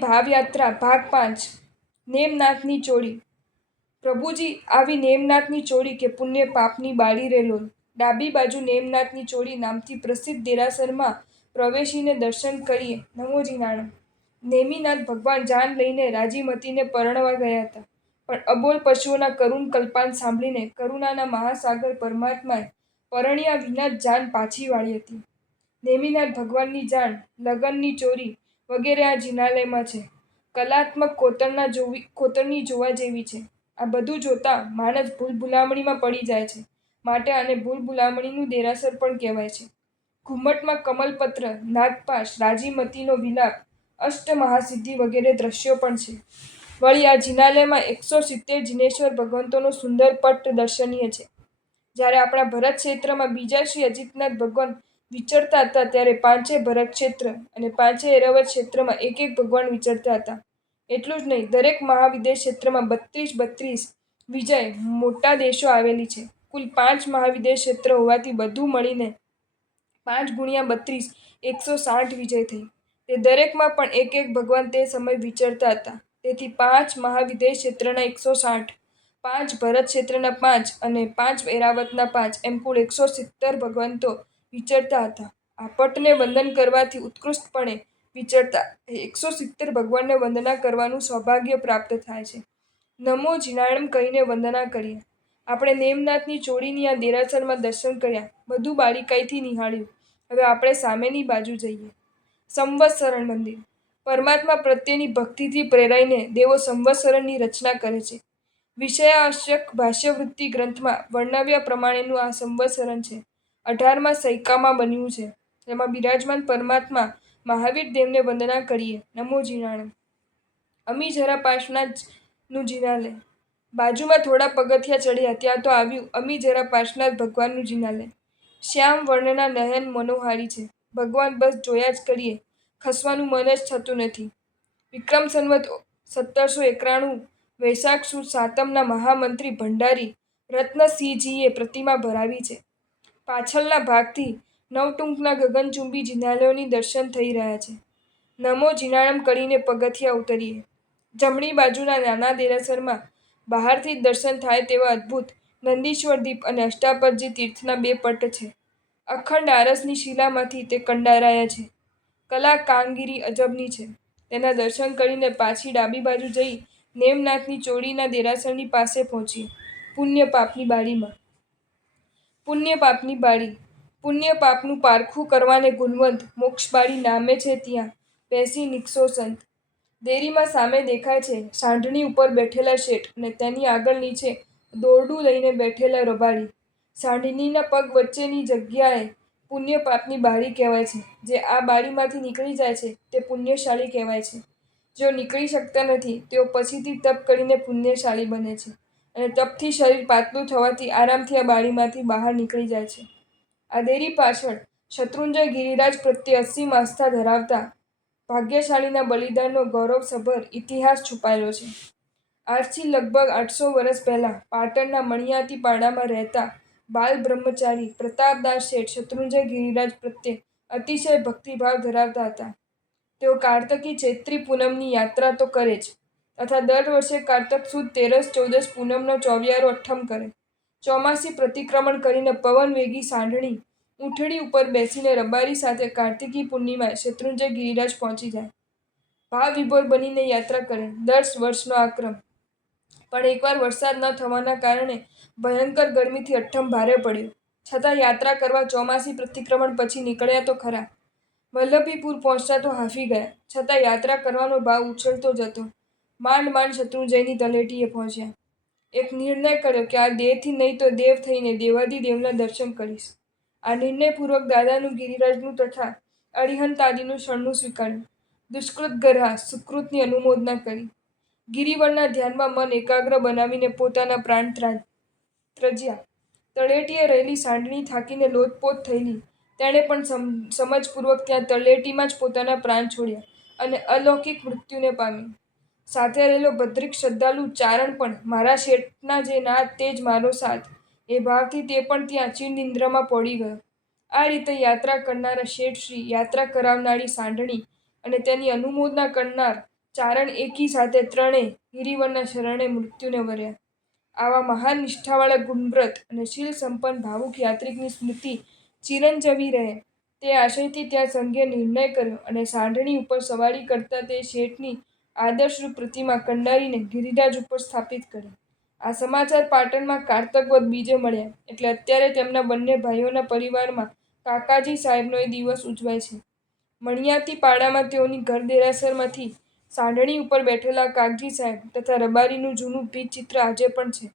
ભાવયાત્રા ભાગ 5 નેમનાથની ચોરી। પ્રભુજી આવી નેમનાથની ચોરી કે પુણ્ય પાપની બાળી રેલો। ડાબી બાજુ નેમનાથની ચોરી નામથી પ્રસિદ્ધ દેરાસરમાં પ્રવેશીને દર્શન કરીએ। નમો જીનાણમ। નેમિનાથ ભગવાન જાન લઈને રાજીમતીને પરણવા ગયા હતા, પણ અબોલ પશુઓના કરુણ કલ્પાંત સાંભળીને કરુણાના મહાસાગર પરમાત્માએ પરણ્યા વિના જ જાન પાછી વાળી હતી। નેમિનાથ ભગવાનની જાન, લગનની ચોરી વગેરે આ જિનાલયમાં છે। કલાત્મક કોતરણી જોવા જેવી છે। આ બધું જોતા માણસ ભૂલભુલામણીમાં પડી જાય છે, માટે આને ભૂલભુલામણીનું દેરાસર પણ કહેવાય છે। ઘુમ્મટમાં કમલપત્ર, નાગપાશ, રાજીમતીનો વિલાપ, અષ્ટમહાસિદ્ધિ વગેરે દ્રશ્યો પણ છે। વળી આ જિનાલયમાં 170 જિનેશ્વર ભગવંતોનો સુંદર પટ્ટ દર્શનીય છે। જ્યારે આપણા ભરત ક્ષેત્રમાં બીજા શ્રી અજિતનાથ ભગવાન વિચરતા હતા, ત્યારે પાંચે ભરત ક્ષેત્ર અને પાંચે ઐરાવત ક્ષેત્રમાં એક એક ભગવાન વિચરતા હતા। એટલું જ નહીં, દરેક મહાવિદેશ ક્ષેત્રમાં 32 વિજય મોટા દેશો આવેલી છે। કુલ 5 મહાવિદેશ ક્ષેત્ર હોવાથી બધું મળીને 5 ગુણ્યા 32 160 વિજય થઈ। તે દરેકમાં પણ એક એક ભગવાન તે સમય વિચરતા હતા। તેથી 5 મહાવિદેશ ક્ષેત્રના 160, 5 ભરત ક્ષેત્રના 5 અને 5 ઐરાવતના 5 એમ કુલ 170 ભગવંતો વિચરતા હતા। આ પટને વંદન કરવાથી ઉત્કૃષ્ટપણે વિચરતા 170 ભગવાનને વંદના કરવાનું સૌભાગ્ય પ્રાપ્ત થાય છે। નમો જીનાણમ કહીને વંદના કરીએ। આપણે નેમનાથની ચોરીની આ દેરાસરમાં દર્શન કર્યા, બધું બારીકાઈથી નિહાળ્યું। હવે આપણે સામેની બાજુ જઈએ। સંવત્સરણ મંદિર। પરમાત્મા પ્રત્યેની ભક્તિથી પ્રેરાઈને દેવો સંવત્સરણની રચના કરે છે। વિષયાવશ્યક ભાષ્યવૃત્તિ ગ્રંથમાં વર્ણવ્યા પ્રમાણેનું આ સંવત્સરણ છે। 18મા સૈકામાં બન્યું છે। તેમાં બિરાજમાન પરમાત્મા મહાવીર દેવને વંદના કરીએ। નમો જીનાણમ। અમીજરા પાર્શ્વનાથનું જિનાલય। બાજુમાં થોડા પગથિયાં ચડ્યા ત્યાં તો આવ્યું અમીજરા પાર્શ્વનાથ ભગવાનનું જિનાલય। શ્યામ વર્ણના નયન મનોહારી છે। ભગવાન બસ જોયા જ કરીએ, ખસવાનું મન જ થતું નથી। વિક્રમ સંવત 1791 વૈશાખ સુદ સાતમના મહામંત્રી ભંડારી રત્નસિંહજીએ પ્રતિમા ભરાવી છે। પાછળના ભાગથી નવટુંકના ગગનચુંબી જિનાલયોની દર્શન થઈ રહ્યા છે। નમો જીનાણમ કરીને પગથિયાં ઉતરીએ। જમણી બાજુના નાના દેરાસરમાં બહારથી જ દર્શન થાય તેવા અદ્ભુત નંદીશ્વર દીપ અને અષ્ટાપરજી તીર્થના 2 પટ્ટ છે। અખંડ આરસની શિલામાંથી તે કંડારાયા છે। કલા કામગીરી અજબની છે। તેના દર્શન કરીને પાછી ડાબી બાજુ જઈ નેમનાથની ચોરીના દેરાસરની પાસે પહોંચીએ। પુણ્ય પાપની બાળીમાં। પુણ્ય પાપની બાળી। પુણ્ય પાપનું પારખું કરવાને ગુણવંત મોક્ષબાળી નામે છે, ત્યાં બેસી નિકસો સંત। દેરીમાં સામે દેખાય છે સાંઢણી ઉપર બેઠેલા શેઠ અને તેની આગળ નીચે દોરડું લઈને બેઠેલા રબારી। સાંઢણીના પગ વચ્ચેની જગ્યાએ પુણ્ય પાપની બાળી કહેવાય છે। જે આ બાળીમાંથી નીકળી જાય છે તે પુણ્યશાળી કહેવાય છે। જેઓ નીકળી શકતા નથી તેઓ પછીથી તપ કરીને પુણ્યશાળી બને છે, અને તપથી શરીર પાતળું થવાથી આરામથી આ બાળીમાંથી બહાર નીકળી જાય છે। આ દેરી પાછળ શત્રુંજય ગિરિરાજ પ્રત્યે અસીમ આસ્થા ધરાવતા ભાગ્યશાળીના બલિદાનનો ગૌરવસભર ઇતિહાસ છુપાયેલો છે। આજથી લગભગ 800 વર્ષ પહેલાં પાટણના મણિયાતી પાડામાં રહેતા બાલ બ્રહ્મચારી પ્રતાપદાસ શેઠ શત્રુંજય ગિરિરાજ પ્રત્યે અતિશય ભક્તિભાવ ધરાવતા હતા। તેઓ કાર્તકી ચૈત્રી પૂનમની યાત્રા તો કરે જ, તથા દર વર્ષે કારતક સુદ તેરસ ચૌદસ પૂનમનો ચોવિયારો અઠ્ઠમ કરે। ચોમાસી પ્રતિક્રમણ કરીને પવન વેગી સાંઢણી ઊંટડી ઉપર બેસીને રબારી સાથે કાર્તિકી પૂર્ણિમાએ શત્રુંજય ગિરિરાજ પહોંચી જાય। ભાવ વિભોર બનીને યાત્રા કરે। 10 વર્ષનો આ ક્રમ। પણ એકવાર વરસાદ ન થવાના કારણે ભયંકર ગરમીથી અઠ્ઠમ ભારે પડ્યો, છતાં યાત્રા કરવા ચોમાસી પ્રતિક્રમણ પછી નીકળ્યા તો ખરા। વલ્લભીપુર પહોંચતા તો હાંફી ગયા, છતાં યાત્રા કરવાનો ભાવ ઉછળતો જતો। માંડ માંડ શત્રુંજયની તલેટીએ પહોંચ્યા। એક નિર્ણય કર્યો કે આ દેહથી નહીં તો દેવ થઈને દેવાધિદેવના દર્શન કરીશ। આ નિર્ણયપૂર્વક દાદાનું ગિરિરાજનું તથા અરિહંતાદિનું શરણું સ્વીકાર્યું। દુષ્કૃત ગર્હા સુકૃતની અનુમોદના કરી। ગિરિવરના ધ્યાનમાં મન એકાગ્ર બનાવીને પોતાના પ્રાણ ત્યજ્યા। તળેટીએ રહેલી સાંઢણી થાકીને લોથપોથ થયેલી, તેણે પણ સમજપૂર્વક ત્યાં તળેટીમાં જ પોતાના પ્રાણ છોડ્યા અને અલૌકિક મૃત્યુને પામી। સાથે રહેલો ભદ્રિક શ્રદ્ધાળુ ચારણ પણ મારા શેઠના જે નાથ તે જ મારો સાથ, એ ભાવથી તે પણ ત્યાં ચિરનિદ્રામાં પડી ગયો। આ રીતે યાત્રા કરનારા શેઠશ્રી, યાત્રા કરાવનારી સાંઢણી અને તેની અનુમોદના કરનાર ચારણ એકી સાથે ત્રણેય ગિરિવરના શરણે મૃત્યુને વર્યા. આવા મહાન નિષ્ઠાવાળા ગુણવ્રત અને શીલ સંપન્ન ભાવુક યાત્રિકની સ્મૃતિ ચિરંજીવી રહે તે આશયથી ત્યાં સંઘે નિર્ણય કર્યો અને સાંઢણી ઉપર સવારી કરતા તે શેઠની આદર્શરૂપ પ્રતિમા કંડારીને ગિરિરાજ ઉપર સ્થાપિત કરી. આ સમાચાર પાટણમાં કારતક વદ બીજે મળ્યા એટલે અત્યારે તેમના બંને ભાઈઓના પરિવારમાં કાકાજી સાહેબનો એ દિવસ ઉજવાય છે. મણિયાતી પાડામાં તેઓની ઘર દેરાસરમાંથી સાંઢણી ઉપર બેઠેલા કાગજી સાહેબ તથા રબારીનું જૂનું ભીંત ચિત્ર આજે પણ છે.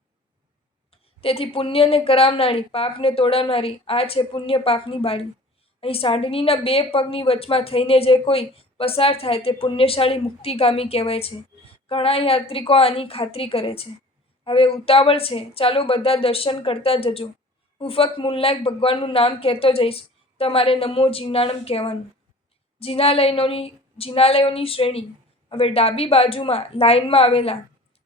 તેથી પુણ્યને કરાવનારી, પાપને તોડાવનારી આ છે પુણ્ય પાપની બાળી. અહીં સાંઢણીના બે પગની વચમાં થઈને જે કોઈ પસાર થાય તે પુણ્યશાળી મુક્તિગામી કહેવાય છે. ઘણા યાત્રિકો આની ખાતરી કરે છે. હવે ઉતાવળ છે, ચાલો બધા દર્શન કરતા જજો. હું ફક્ત મૂલનાયક ભગવાનનું નામ કહેતો જઈશ, તમારે નમો જીનાણમ કહેવાનું. જિનાલયોની શ્રેણી. હવે ડાબી બાજુમાં લાઈનમાં આવેલા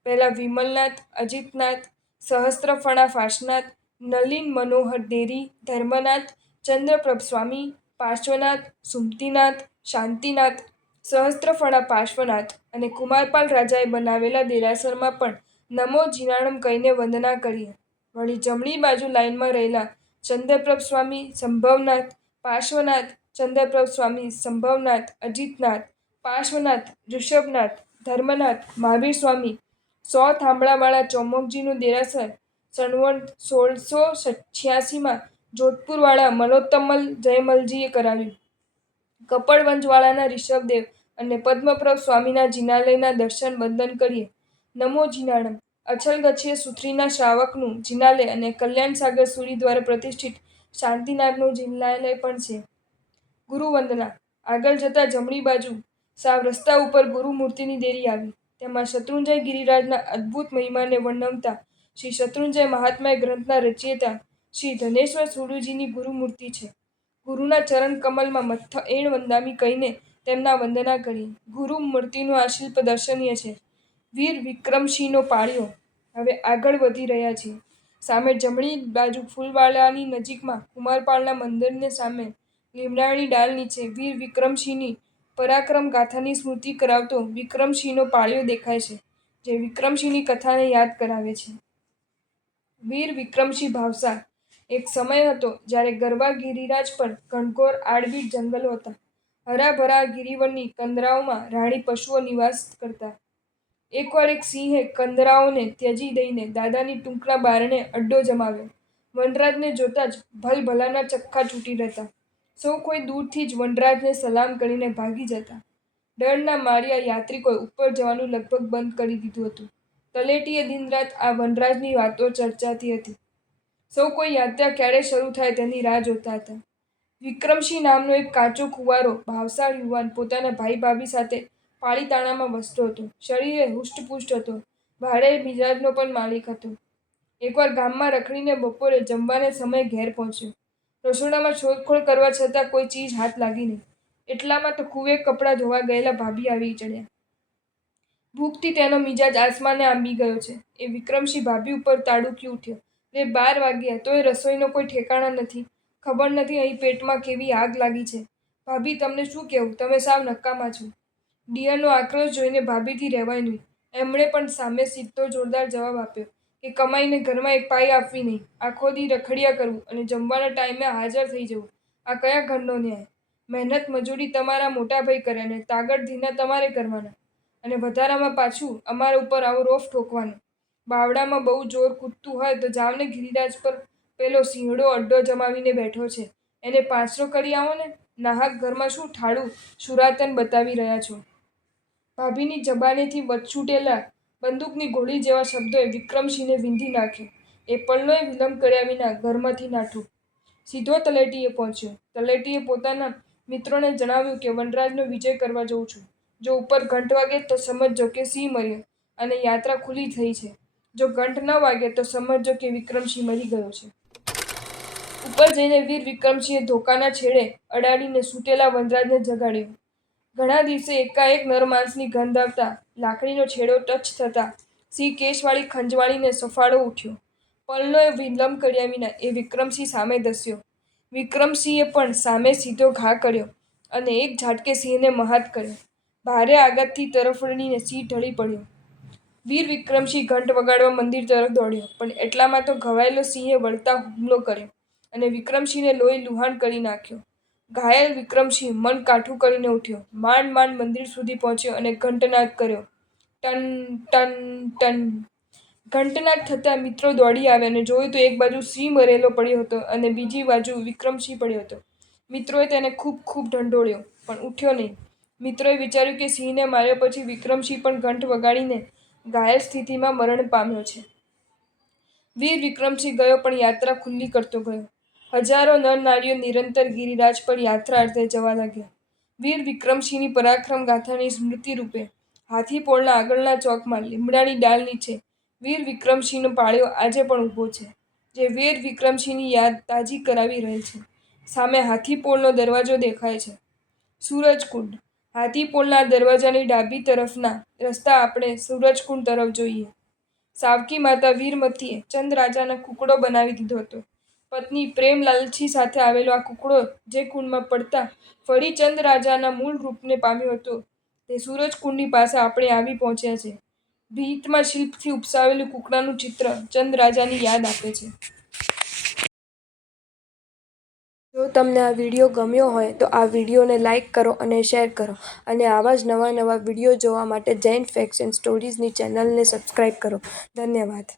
પહેલા વિમલનાથ, અજીતનાથ, સહસ્ત્રફણા ફાસનાથ, નલિન મનોહર દેરી, ધર્મનાથ, ચંદ્રપ્રભ સ્વામી, પાર્શ્વનાથ, સુમતીનાથ, શાંતિનાથ, સહસ્ત્રફણા પાર્શ્વનાથ અને કુમારપાલ રાજાએ બનાવેલા દેરાસરમાં પણ નમો જીનાણમ કહીને વંદના કરીએ. વળી જમણી બાજુ લાઈનમાં રહેલા ચંદ્રપ્રભ સ્વામી, સંભવનાથ, પાર્શ્વનાથ, ચંદ્રપ્રભ સ્વામી, સંભવનાથ, અજીતનાથ, પાર્શ્વનાથ, ઋષભનાથ, ધર્મનાથ, મહાવીર સ્વામી, 100 થાંભલાવાળા ચોમોકજીનું દેરાસર સનવર્ષ 1686માં જોધપુરવાળા મનોત્તમલ જયમલજીએ કરાવ્યું. કપડવંજવાળાના ઋષભદેવ અને પદ્મપ્રભ સ્વામીના જિનાલયના દર્શન વંદન કરીએ. નમો જીનાણમ. અછલગચ્છીય સુથરીના શ્રાવકનું જિનાલય અને કલ્યાણસાગર સુરી દ્વારા પ્રતિષ્ઠિત શાંતિનાથનું જિનાલય પણ છે. ગુરુવંદના. આગળ જતાં જમણી બાજુ સાવ રસ્તા ઉપર ગુરુમૂર્તિની દેરી આવી. તેમાં શત્રુંજય ગિરિરાજના અદ્ભુત મહિમાને વર્ણવતા શ્રી શત્રુંજય મહાત્મ્ય ગ્રંથના રચયિતા શ્રી ધનેશ્વર સુરજીની ગુરુમૂર્તિ છે. ગુરુના ચરણ કમલમાં મથ્થ એણ વંદામી કહીને તેમના વંદના કરીએ. ગુરુ મૂર્તિનું આ શિલ્પ દર્શનીય છે. વીર વિક્રમસિંહનો પાળિયો. હવે આગળ વધી રહ્યા છીએ. સામે જમણી બાજુ ફૂલવાડાની નજીકમાં કુમારપાળના મંદિરની સામે લીમડાની ડાળ નીચે વીર વિક્રમસિંહની પરાક્રમ ગાથાની સ્મૃતિ કરાવતો વિક્રમસિંહનો પાળિયો દેખાય છે, જે વિક્રમસિંહની કથાને યાદ કરાવે છે. વીર વિક્રમસિંહ ભાવસાર. એક સમય હતો જ્યારે ગરવા ગિરિરાજ પર ઘનઘોર આડબીડ જંગલો હતા. હરાભરા ગિરિવરની કંદરાઓમાં રાણી પશુઓ નિવાસ કરતા. એકવાર એક સિંહે કંદરાઓને ત્યજી દઈને દાદાની ટૂંકના બારણે અડ્ડો જમાવ્યો. વનરાજને જોતાં જ ભલભલાના ચક્કા છૂટી રહેતા. સૌ કોઈ દૂરથી જ વનરાજને સલામ કરીને ભાગી જતા. ડરના માર્યા યાત્રિકોએ ઉપર જવાનું લગભગ બંધ કરી દીધું હતું. તલેટીએ દિનરાત આ વનરાજની વાતો ચર્ચાતી હતી. સૌ કોઈ યાત્રા ક્યારે શરૂ થાય તેની રાહ જોતા હતા. વિક્રમસિંહ નામનો એક કાચો કુંવારો ભાવસાર યુવાન પોતાના ભાઈ ભાભી સાથે પાલીતાણામાં વસતો હતો. શરીરે હુષ્ટપુષ્ટ હતો. ભારે મિજાજનો પણ માલિક હતો. એકવાર ગામમાં રખડીને બપોરે જમવાને સમયે ઘેર પહોંચ્યો. રસોડામાં શોધખોળ કરવા છતાં કોઈ ચીજ હાથ લાગી નહીં. એટલામાં તો કૂવે કપડાં ધોવા ગયેલા ભાભી આવી ચડ્યા. ભૂખથી તેનો મિજાજ આસમાને આંબી ગયો છે. એ વિક્રમસિંહ ભાભી ઉપર તાડૂકી ઉઠ્યો. રે 12 વાગ્યા તોય રસોઈનો કોઈ ઠેકાણા નથી. ખબર નથી અહીં પેટમાં કેવી આગ લાગી છે. ભાભી, તમને શું કહેવું, તમે સાવ નકામા છો. ડિયરનો આક્રોશ જોઈને ભાભીથી રહેવાય નહીં. એમણે પણ સામે સીધો જોરદાર જવાબ આપ્યો કે કમાઈને ઘરમાં એક પાઈ આપવી નહીં, આખો દી રખડ્યા કરવું અને જમવાના ટાઈમે હાજર થઈ જવું, આ કયા ઘરનો ન્યાય? મહેનત મજૂરી તમારા મોટા ભાઈ કરે અને તાગડ ધીના તમારે કરવાના, અને વધારામાં પાછું અમારા ઉપર આવો રોફ ઠોકવાનો. બાવડામાં બહુ જોર કૂદતું હોય તો જાવને ગિરિરાજ પર પેલો સિંહડો અડ્ડો જમાવીને બેઠો છે, એને પાંચરો કરી આવો ને. નાહક ઘરમાં શું ઠાડું શુરાતન બતાવી રહ્યા છો? ભાભીની જબાનેથી વછૂટેલા બંદૂકની ગોળી જેવા શબ્દોએ વિક્રમસિંહને વીંધી નાખ્યો. એ પળનોય વિલંબ કર્યા વિના ઘરમાંથી નાઠું સીધો તલેટીએ પહોંચ્યો. તલેટીએ પોતાના મિત્રોને જણાવ્યું કે વનરાજનો વિજય કરવા જઉં છું. જો ઉપર ઘંટ વાગે તો સમજજો કે સિંહ મર્યો અને યાત્રા ખુલ્લી થઈ છે. જો ઘંટ ન વાગે તો સમજજો કે વિક્રમસિંહ મરી ગયો છે. ઉપર જઈને વીર વિક્રમસિંહે ધોકાના છેડે અડાડીને સૂતેલા વનરાજને જગાડ્યો. ઘણા દિવસે એકાએક નરમાંસની ગંધ આવતા લાકડીનો છેડો ટચ થતાં સિંહ કેશવાળી ખંજવાળીને સફાળો ઉઠ્યો. પળનોય વિલંબ કર્યા વિના એ વિક્રમસિંહ સામે ધસ્યો. વિક્રમસિંહે પણ સામે સીધો ઘા કર્યો અને એક ઝાટકે સિંહને મહાત કર્યો. ભારે આઘાતથી તરફડીને સિંહ ઢળી પડ્યો. વીર વિક્રમસિંહ ઘંટ વગાડવા મંદિર તરફ દોડ્યો, પણ એટલામાં તો ઘવાયેલો સિંહે વળતા હુમલો કર્યો અને વિક્રમસિંહને લોહી લુહાણ કરી નાખ્યો. ઘાયલ વિક્રમસિંહ મન કાઠું કરીને ઉઠ્યો, માંડ માંડ મંદિર સુધી પહોંચ્યો અને ઘંટનાદ કર્યો. Ton ton ton. ઘંટનાદ થતાં મિત્રો દોડી આવ્યા અને જોયું તો એક બાજુ સિંહ મરેલો પડ્યો હતો અને બીજી બાજુ વિક્રમસિંહ પડ્યો હતો. મિત્રોએ તેને ખૂબ ખૂબ ઢંઢોળ્યો, પણ ઉઠ્યો નહીં. મિત્રોએ વિચાર્યું કે સિંહને માર્યા પછી વિક્રમસિંહ પણ ઘંટ વગાડીને ઘાયલ સ્થિતિમાં મરણ પામ્યો છે. વીર વિક્રમસિંહ ગયો પણ યાત્રા ખુલ્લી કરતો ગયો. હજારો નર નારીઓ નિરંતર ગિરિરાજ પર યાત્રા અર્થે જવા લાગ્યા. વીર વિક્રમસિંહની પરાક્રમ ગાથાની સ્મૃતિ રૂપે હાથીપોળના આગળના ચોકમાં લીમડાની ડાળ નીચે વીર વિક્રમસિંહનો પાળિયો આજે પણ ઊભો છે, જે વીર વિક્રમસિંહની યાદ તાજી કરાવી રહેલ છે. સામે હાથીપોળનો દરવાજો દેખાય છે. સૂરજકુંડ. હાથીપોળના દરવાજાની ડાબી તરફના રસ્તા આપણે સૂરજકુંડ તરફ જોઈએ. સાવકી માતા વીરમતીએ ચંદ રાજાને કુકડો બનાવી દીધો હતો. પત્ની પ્રેમ લાલચી સાથે આવેલો આ કુકડો જે કુંડમાં પડતા ફરી ચંદ રાજાના મૂળ રૂપને પામ્યો હતો, તે સૂરજકુંડની પાસે આપણે આવી પહોંચ્યા છે. ભીંતમાં શિલ્પથી ઉપસાવેલું કુકડાનું ચિત્ર ચંદ રાજાની યાદ આપે છે. જો તમને આ વિડીયો ગમ્યો હોય તો આ વિડીયોને લાઇક કરો અને શેર કરો, અને આવા જ નવા નવા વિડીયો જોવા માટે જૈન ફેક્ટ્સ એન્ડ સ્ટોરીઝની ચેનલને સબસ્ક્રાઈબ કરો. ધન્યવાદ.